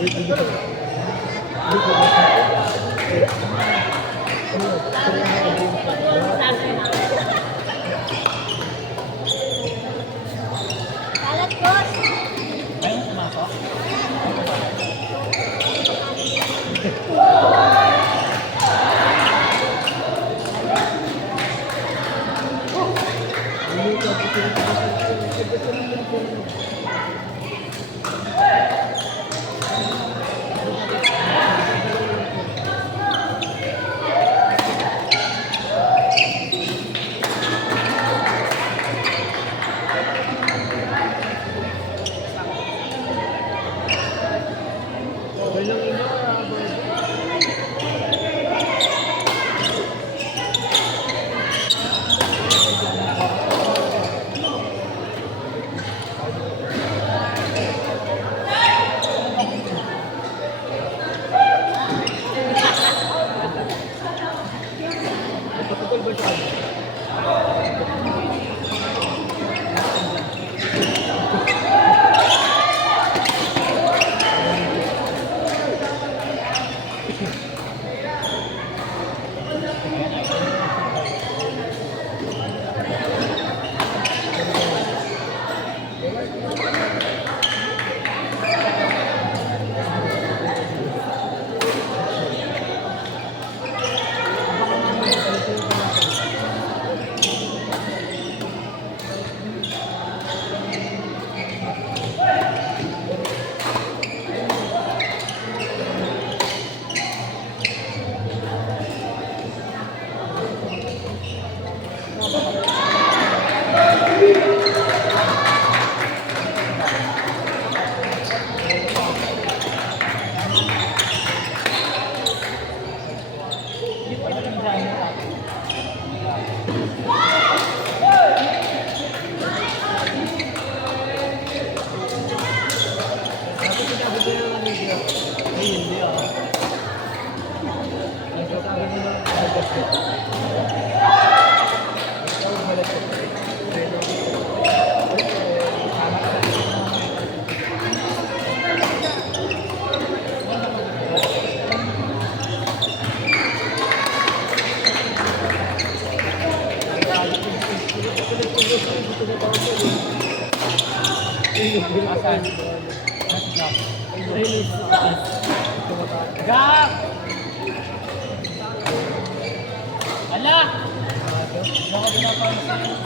Kalat, boss. Ayun, sumasok. Asan? Gap! Ala! Baka pinapansin.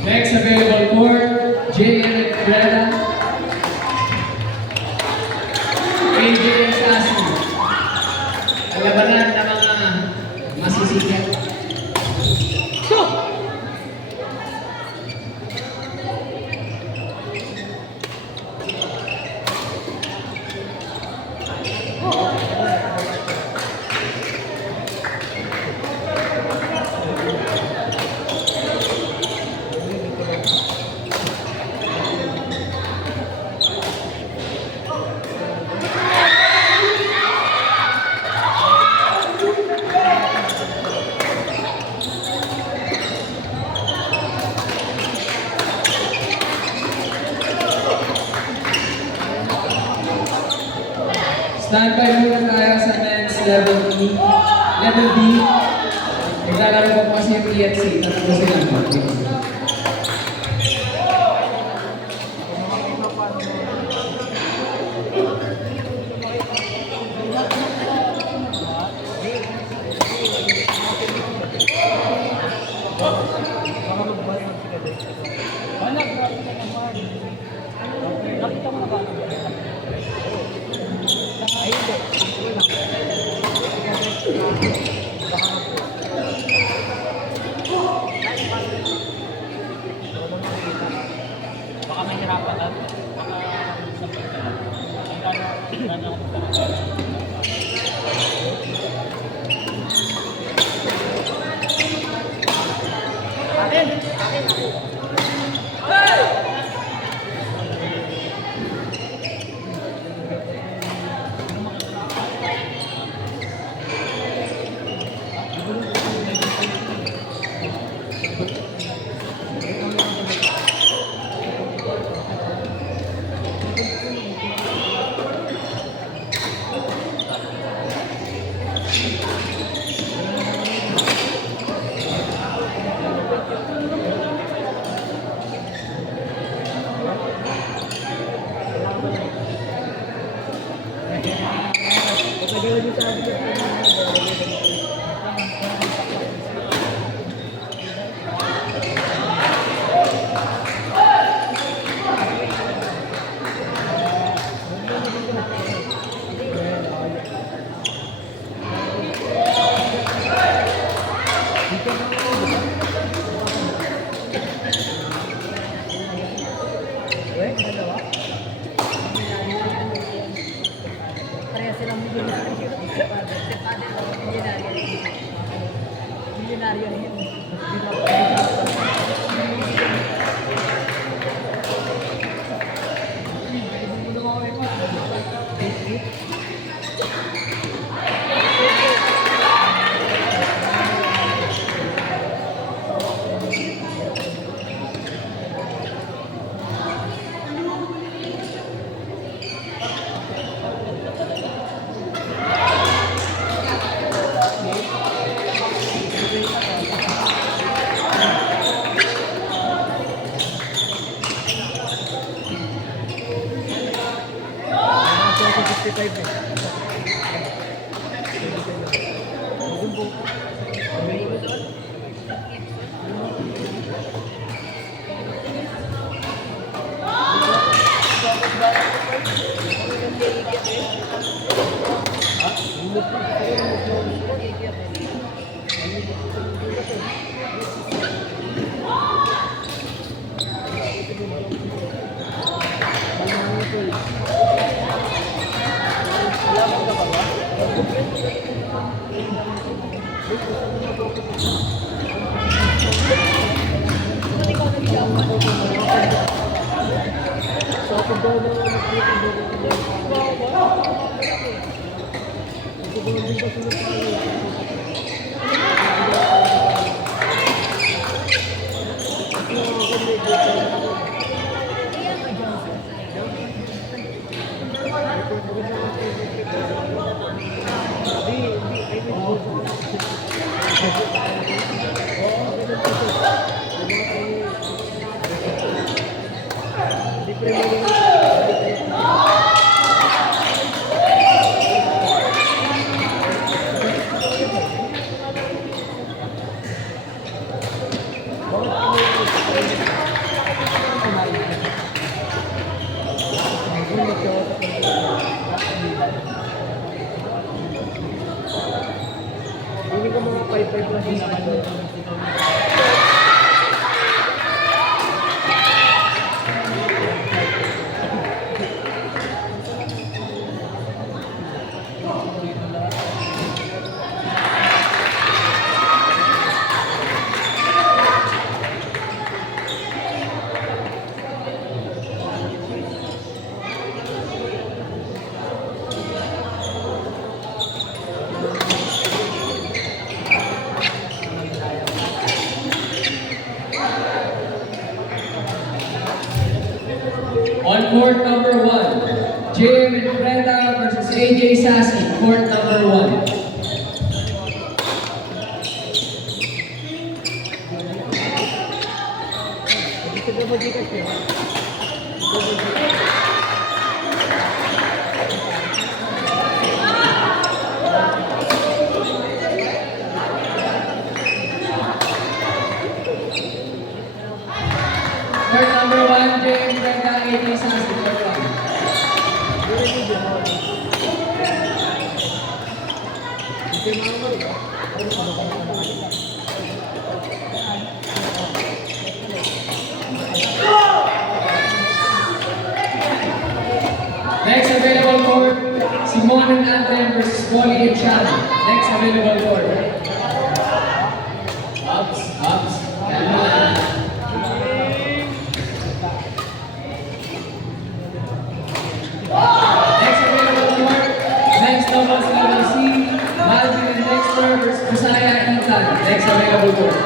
Next available court, J.N. Breda, AJ Sasi. Ang labanan ng mga masisikat. Standby muna tayo sa men's level B. Level B. Naglalaro po kasi yung PFC. Tatapos sila. Parehas silang milyonaryo. Si Padel, milyonaryo. Milyonaryo na yun. On court number 1, Jim and Brenda versus AJ Sassy, court number 1. Court number 1, Jim, Brenda, AJ Sassy, court 1. Next available court, Simone and Anthem versus Molly and Shannon. Next available court. Ups. Next available court, men's doubles level C, Malvin and Dexter versus Josiah and Ethan. Next available court.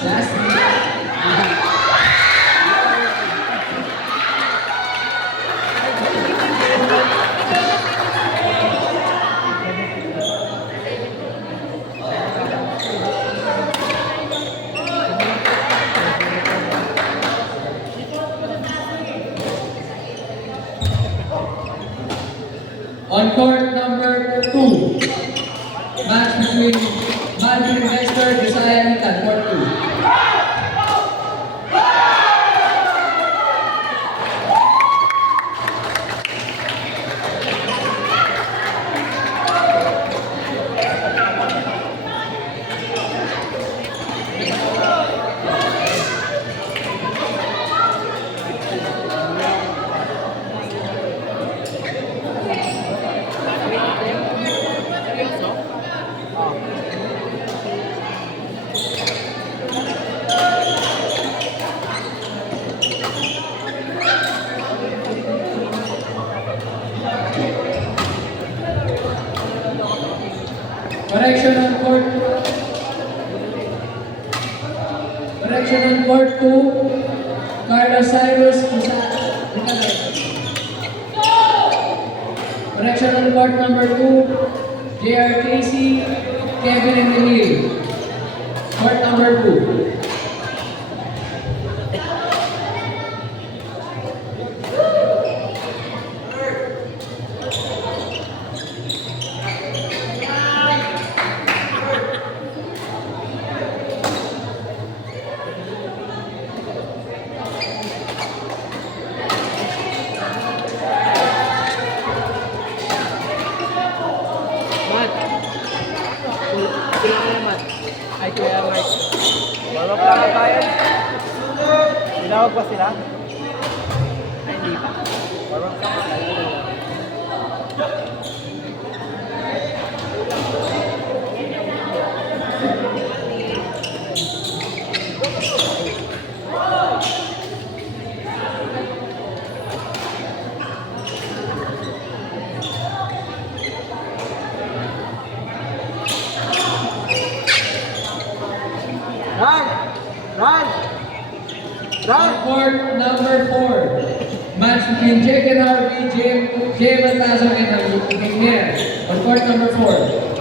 Sassy. On court number 2, match between Marvin Dexter, Josiah Itan, court 2. Correction on court. Correction on court 2. Carlos Cyrus. Correction on court number 2. JR Casey. Kevin and Emil. Court number 2. Mat. Sila ka na, Mat. Ay, Kuya Mark. Bago pa ka bayan. Tinawag ba sila? Ay, hindi pa. Bago pa ka bayan. Run! Run! On court number 4, match between Jake and Harvey, Jay Matasok and Javier. On court number 4.